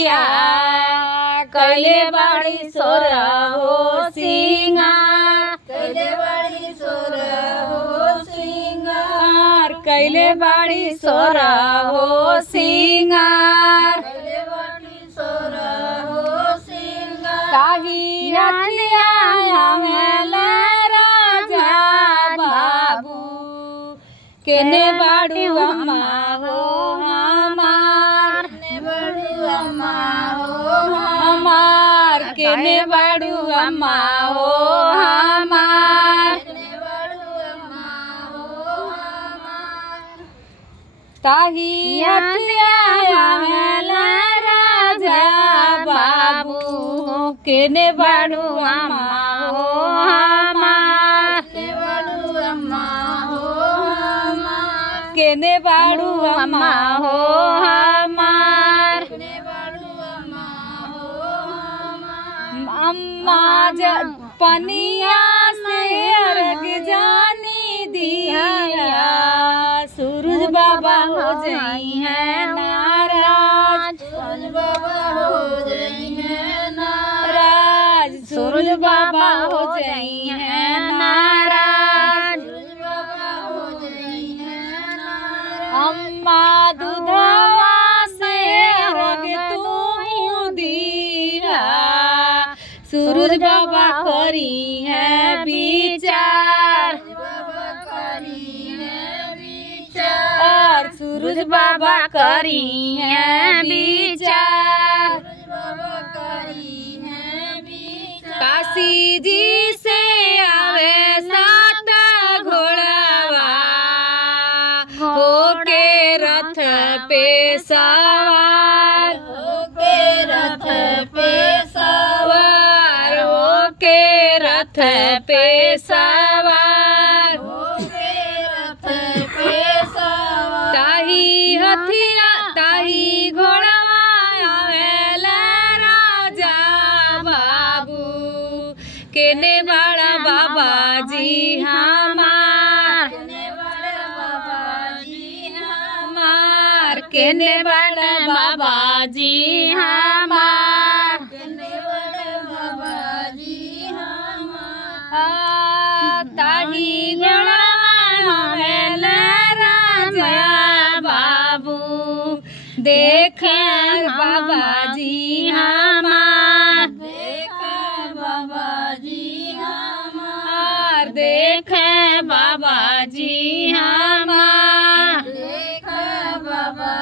हथिया कैले बाड़ी सोरा हो सिंगार कैले बाड़ी सोरा हो सिंगार कैले बाड़ी सोरा हो सिंगार कैले बाड़ी सोरा हो सिंगार ताही हथिया हमेला राजा बाबू केने बाड़ू अम्मा हो हमार ने बाड़ू अम्मा हो हमार केने बाड़ू अम्मा हो हमार ने बाड़ू अम्मा हो हमार ताही हथिया हमेला राजा बाबू केने बाड़ू अम्मा हो हमार ने बाड़ू अम्मा हो हमार केने बाड़ू अम्मा हो हमार ने बाड़ू अम्मा हो हमार अम्मा जब पनिया से अर्घ जानी दिया सूरज बाबा हो जाई है नाराज सूरज बाबा हो जाई है राज सूरज बाबा हो जाई है नाराज सूरज बाबा हो जाई है नाराज अम्मा दूधवा से अर्घ तू दिया सूरज बाबा करी है विचार बाबा करी है विचार और सूरज बाबा करी है विचार सूरज बाबा करी है विचार काशी जी से आवे सात घोड़ावा होके रथ पे सवार होके रथ पे सवार होके रथ पे सवार होके रथ पे सवार ताही हथिया ताही घोड़ावा आवेला राजा बाबू केने बड़ा बाबा जी हमार ने बड़ा बाबा जी हमार केने बड़ा बाबा जी हमार ने बड़ा बाबा जी हमार ताही घोड़ावा आवेला राजा बाबू देखे बाबा जी हमार देखा बाबा जी हमार देखे बाबा जी हमार देखा बाबा